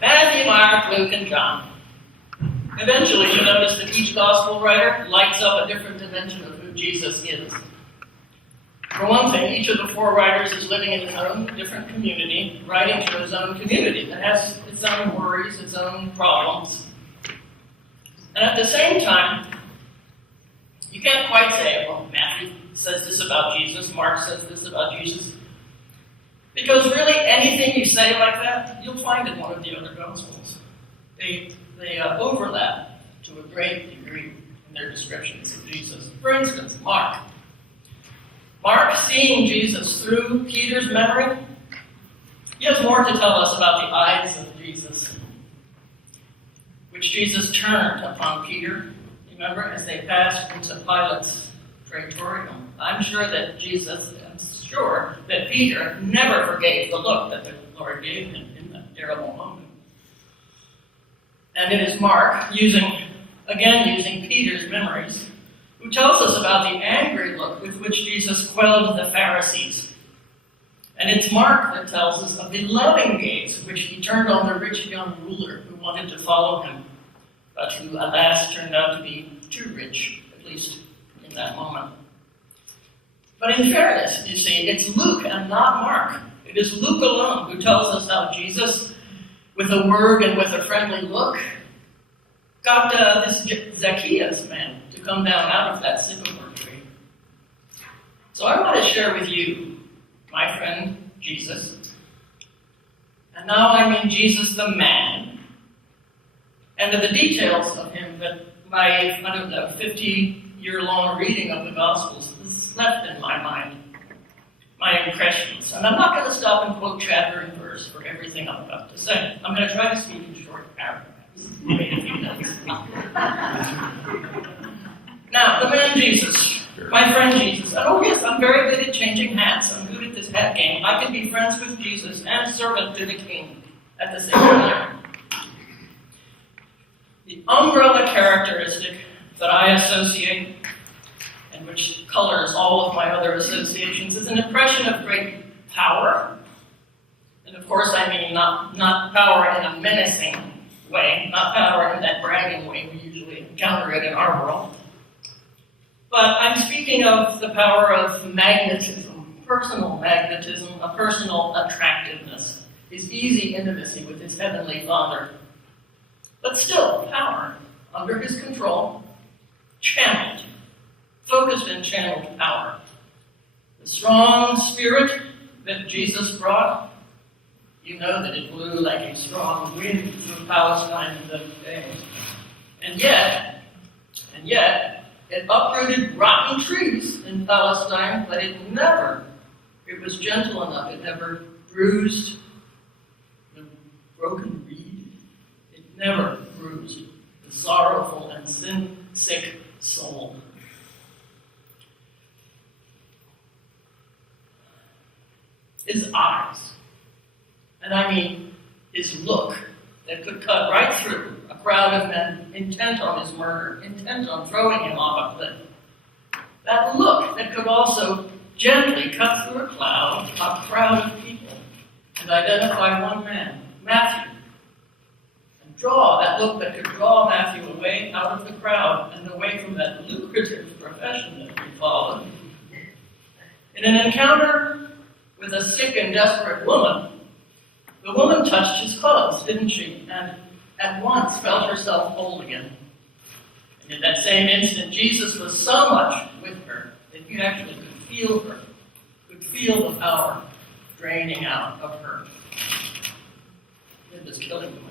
Matthew, Mark, Luke, and John. Eventually, you notice that each gospel writer lights up a different dimension of who Jesus is. For one thing, each of the four writers is living in his own different community, writing to his own community that has its own worries, its own problems. And at the same time, you can't quite say, well, Matthew says this about Jesus, Mark says this about Jesus. Because really, anything you say like that, you'll find in one of the other Gospels. They overlap to a great degree in their descriptions of Jesus. For instance, Mark, seeing Jesus through Peter's memory, he has more to tell us about the eyes of Jesus, which Jesus turned upon Peter, remember, as they passed into Pilate's praetorium. I'm sure that Peter never forgave the look that the Lord gave him in that terrible moment. And it is Mark, using Peter's memories, who tells us about the angry look with which Jesus quelled the Pharisees. And it's Mark that tells us of the loving gaze which he turned on the rich young ruler who wanted to follow him, but who alas turned out to be too rich, at least in that moment. But in fairness, you see, it's Luke and not Mark. It is Luke alone who tells us how Jesus, with a word and with a friendly look, got this Zacchaeus man to come down out of that sycamore tree. So I want to share with you, my friend Jesus, and now I mean Jesus the man, and the details of him that my, 50-year-long reading of the Gospels has left in my mind, my impressions. And I'm not going to stop and quote chapter and verse for everything I'm about to say. I'm going to try to speak in short paragraphs. Maybe a few minutes. Now, the man Jesus, my friend Jesus. And oh yes, I'm very good at changing hats. I'm good at this hat game. I can be friends with Jesus and servant to the King at the same time. The umbrella characteristic that I associate, and which colors all of my other associations, is an impression of great power. And of course, I mean not power in a menacing way, not power in that bragging way we usually encounter it in our world. But I'm speaking of the power of magnetism, personal magnetism, a personal attractiveness, his easy intimacy with his heavenly Father. But still, power, under his control, channeled, focused and channeled power. The strong spirit that Jesus brought, you know that it blew like a strong wind through Palestine in those days. And yet, it uprooted rotten trees in Palestine, but it was gentle enough, it never bruised the broken reed. It never bruised the sorrowful and sin-sick soul. His eyes, and I mean his look, that could cut right through a crowd of men intent on his murder, intent on throwing him off a cliff. That look that could also gently cut through a crowd of people, and identify one man, Matthew, and draw that look that could draw Matthew away out of the crowd and away from that lucrative profession that he followed. In an encounter with a sick and desperate woman, the woman touched his clothes, didn't she? And at once felt herself whole again. And in that same instant, Jesus was so much with her that you actually could feel her, could feel the power draining out of her. It was killing him.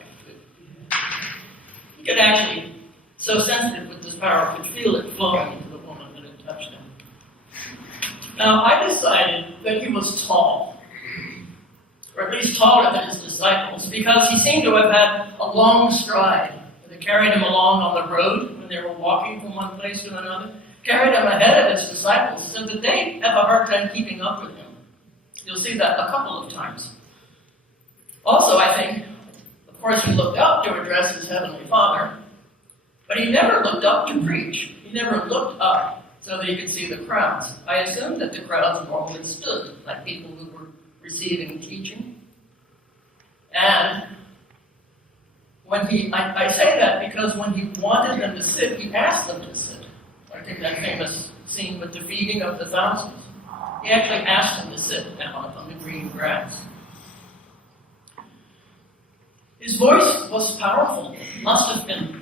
He could actually, so sensitive with this power, could feel it flowing into the woman that had touched him. Now, I decided that he was tall, or at least taller than his disciples, because he seemed to have had a long stride that carried him along on the road when they were walking from one place to another, carried him ahead of his disciples so that they have a hard time keeping up with him. You'll see that a couple of times. Also, I think, of course, he looked up to address his heavenly Father, but he never looked up to preach. He never looked up so that he could see the crowds. I assumed that the crowds normally stood, like people who were receiving teaching. And I say that because when he wanted them to sit, he asked them to sit. I think that famous scene with the feeding of the thousands. He actually asked them to sit down on the green grass. His voice was powerful. It must have been.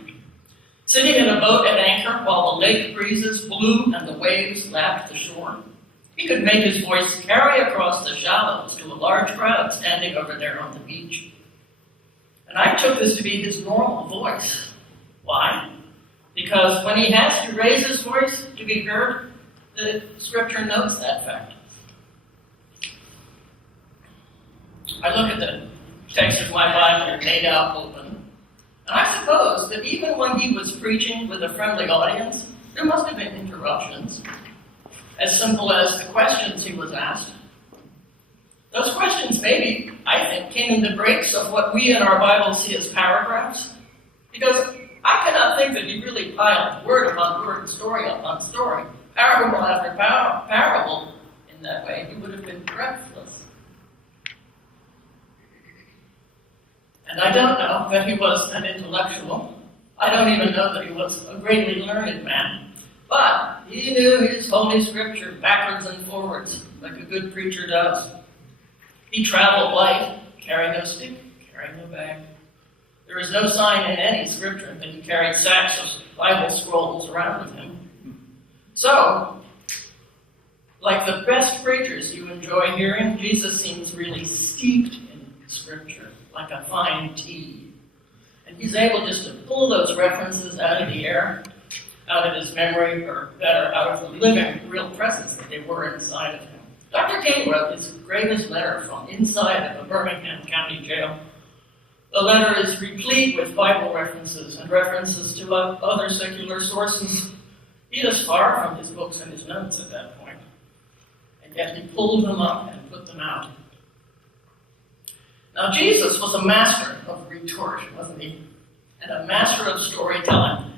Sitting in a boat at anchor while the lake breezes blew and the waves lapped the shore, he could make his voice carry across the shallows to a large crowd standing over there on the beach. And I took this to be his normal voice. Why? Because when he has to raise his voice to be heard, the scripture notes that fact. I look at the text of my Bible laid out open, and I suppose that even when he was preaching with a friendly audience, there must have been interruptions, as simple as the questions he was asked. Those questions maybe, I think, came in the breaks of what we in our Bible see as paragraphs, because I cannot think that he really piled word upon word, story upon story, parable after parable in that way. He would have been breathless. And I don't know that he was an intellectual. I don't even know that he was a greatly learned man. But he knew his Holy Scripture backwards and forwards, like a good preacher does. He traveled light, carrying no stick, carrying no bag. There is no sign in any scripture that he carried sacks of Bible scrolls around with him. So, like the best preachers you enjoy hearing, Jesus seems really steeped in Scripture, like a fine tea. And he's able just to pull those references out of the air, out of his memory, or better, out of the living, real presence that they were inside of him. Dr. King wrote his greatest letter from inside of a Birmingham County jail. The letter is replete with Bible references and references to other secular sources. He is far from his books and his notes at that point, and yet he pulled them up and put them out. Now, Jesus was a master of retort, wasn't he? And a master of storytelling.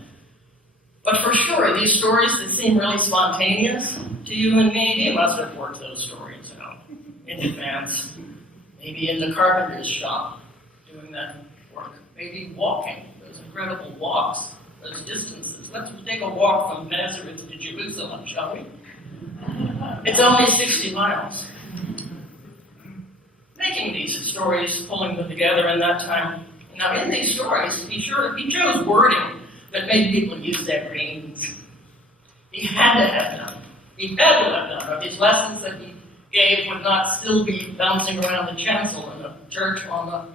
But for sure, these stories that seem really spontaneous to you and me, he must have worked those stories out in advance. Maybe in the carpenter's shop, doing that work. Maybe walking, those incredible walks, those distances. Let's take a walk from Nazareth to Jerusalem, shall we? It's only 60 miles. Making these stories, pulling them together in that time. Now, in these stories, he chose wording that made people use their brains. He had to have done. He had to have done. Or these lessons that he gave would not still be bouncing around the chancel in a church on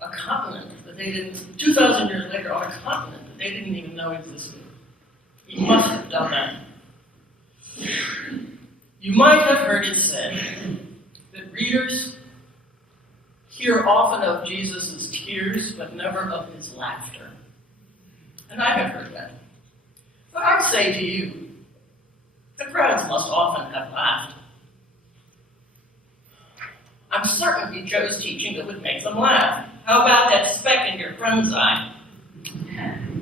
a continent that they didn't, 2,000 years later, on a continent that they didn't even know existed. He must have done that. You might have heard it said that readers hear often of Jesus' tears, but never of his laughter. And I have heard that. But I say to you, the crowds must often have laughed. I'm certain he chose teaching that would make them laugh. How about that speck in your friend's eye?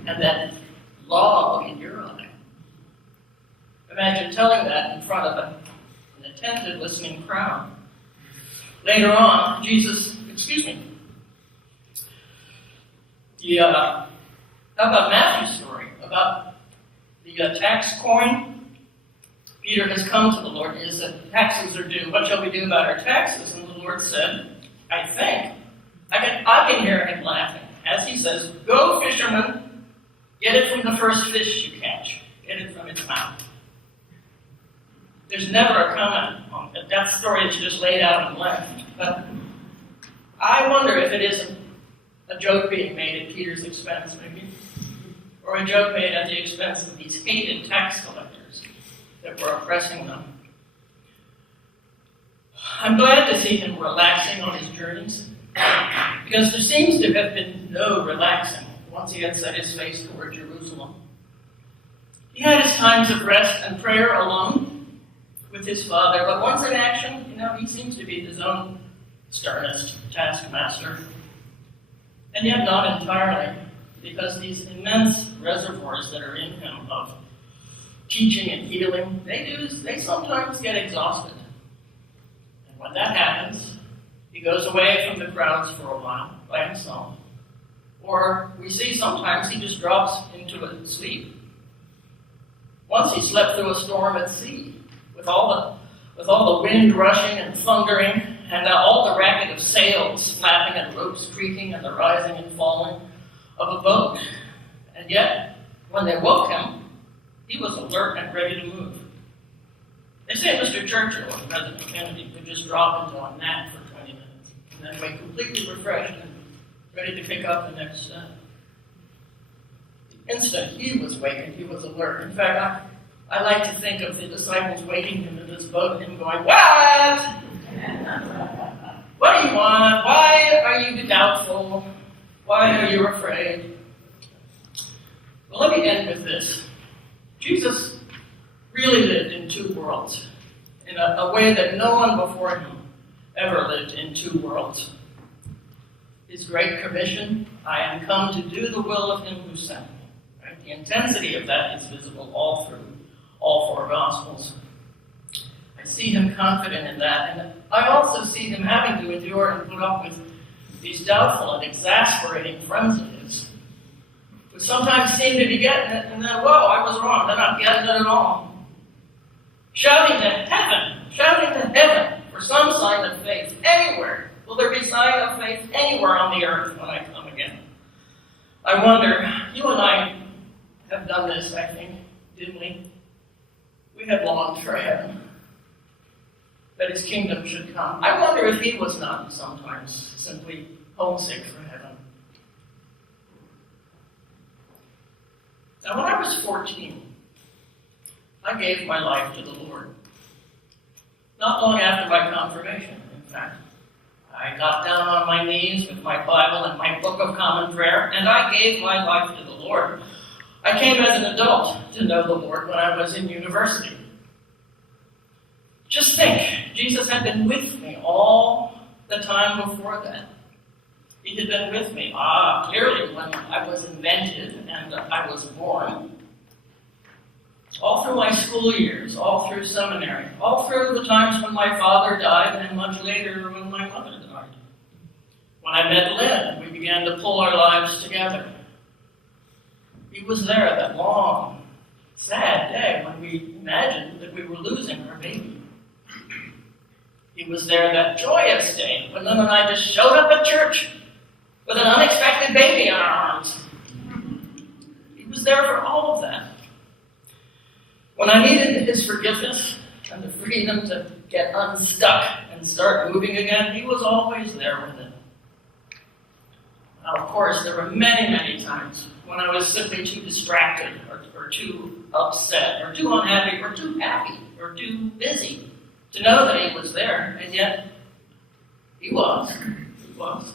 And that log in your eye? Imagine telling that in front of an attentive, listening crowd. Later on, how about Matthew's story about the tax coin? Peter has come to the Lord and said, taxes are due. What shall we do about our taxes? And the Lord said, I can hear him laughing. As he says, go fishermen, get it from the first fish you catch. Get it from its mouth. There's never a comment on it. That story is just laid out and left. But I wonder if it isn't a joke being made at Peter's expense, maybe. Or a joke made at the expense of these hated tax collectors that were oppressing them. I'm glad to see him relaxing on his journeys, because there seems to have been no relaxing once he had set his face toward Jerusalem. He had his times of rest and prayer alone with his Father, but once in action, he seems to be his own sternest taskmaster. And yet not entirely, because these immense reservoirs that are in him of teaching and healing, they sometimes get exhausted. And when that happens, he goes away from the crowds for a while by himself. Or we see sometimes he just drops into a sleep. Once he slept through a storm at sea, with all the wind rushing and thundering, and all the racket of sails flapping and ropes creaking and the rising and falling of a boat. And yet, when they woke him, he was alert and ready to move. They say Mr. Churchill and President Kennedy could just drop into a nap for 20 minutes and then wake completely refreshed and ready to pick up the next step. The instant he was wakened, he was alert. In fact, I like to think of the disciples waking him in this boat and him going, "What? What do you want? Why are you doubtful? Why are you afraid?" Well, let me end with this. Jesus really lived in two worlds, in a way that no one before him ever lived in two worlds. His great commission, "I am come to do the will of him who sent me." Right? The intensity of that is visible all through all four Gospels. I see him confident in that, and I also see him having to endure and put up with these doubtful and exasperating friends of his, who sometimes seem to be getting it, and then, whoa, I was wrong, they're not getting it at all. Shouting to heaven for some sign of faith anywhere. Will there be sign of faith anywhere on the earth when I come again? I wonder, you and I have done this, I think, didn't we? We have longed for heaven, that his kingdom should come. I wonder if he was not sometimes simply homesick for heaven. Now, when I was 14, I gave my life to the Lord. Not long after my confirmation, in fact. I got down on my knees with my Bible and my Book of Common Prayer, and I gave my life to the Lord. I came as an adult to know the Lord when I was in university. Just think, Jesus had been with me all the time before that. He had been with me, clearly when I was invented and I was born. All through my school years, all through seminary, all through the times when my father died, and much later when my mother died. When I met Lynn and we began to pull our lives together. He was there that long, sad day when we imagined that we were losing our baby. He was there that joyous day when Lynn and I just showed up at church with an unexpected baby in our arms. He was there for all of that. When I needed his forgiveness and the freedom to get unstuck and start moving again, he was always there with it. Now, of course, there were many, many times when I was simply too distracted or too upset or too unhappy or too happy or too busy to know that he was there, and yet he was. He was.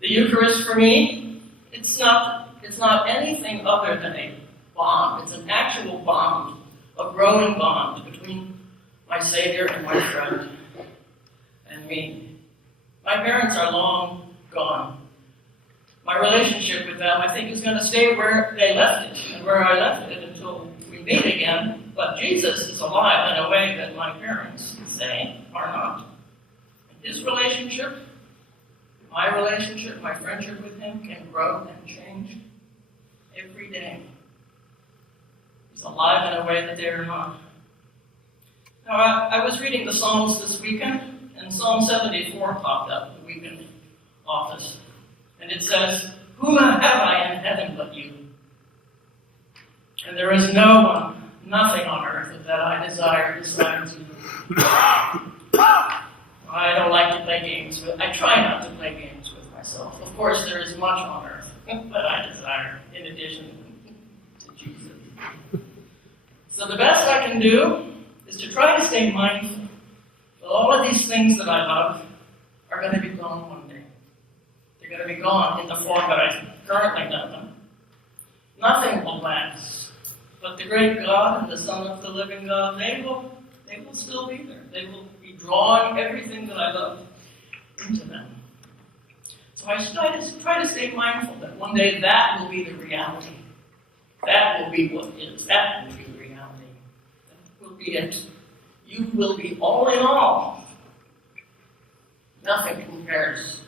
The Eucharist for me, it's not anything other than a bond. It's an actual bond, a growing bond between my Savior and my friend and me. My parents are long gone. My relationship with them, I think, is going to stay where they left it and where I left it until we meet again. But Jesus is alive in a way that my parents say are not. And his relationship, my relationship, my friendship with him can grow and change every day. He's alive in a way that they are not. Now, I was reading the Psalms this weekend, and Psalm 74 popped up, the weekend office. And it says, "Whom have I in heaven but you? And there is no one, nothing on earth that I desire besides you." I don't like to play games with, I try not to play games with myself. Of course, there is much on earth that I desire in addition to Jesus. So the best I can do is to try to stay mindful that all of these things that I love are going to be gone one day. They're going to be gone in the form that I currently know them. Nothing will last. But the great God and the Son of the living God, they will still be there. They will be drawing everything that I love into them. So I try to stay mindful that one day that will be the reality. That will be what is. That will be the reality. That will be it. You will be all in all. Nothing compares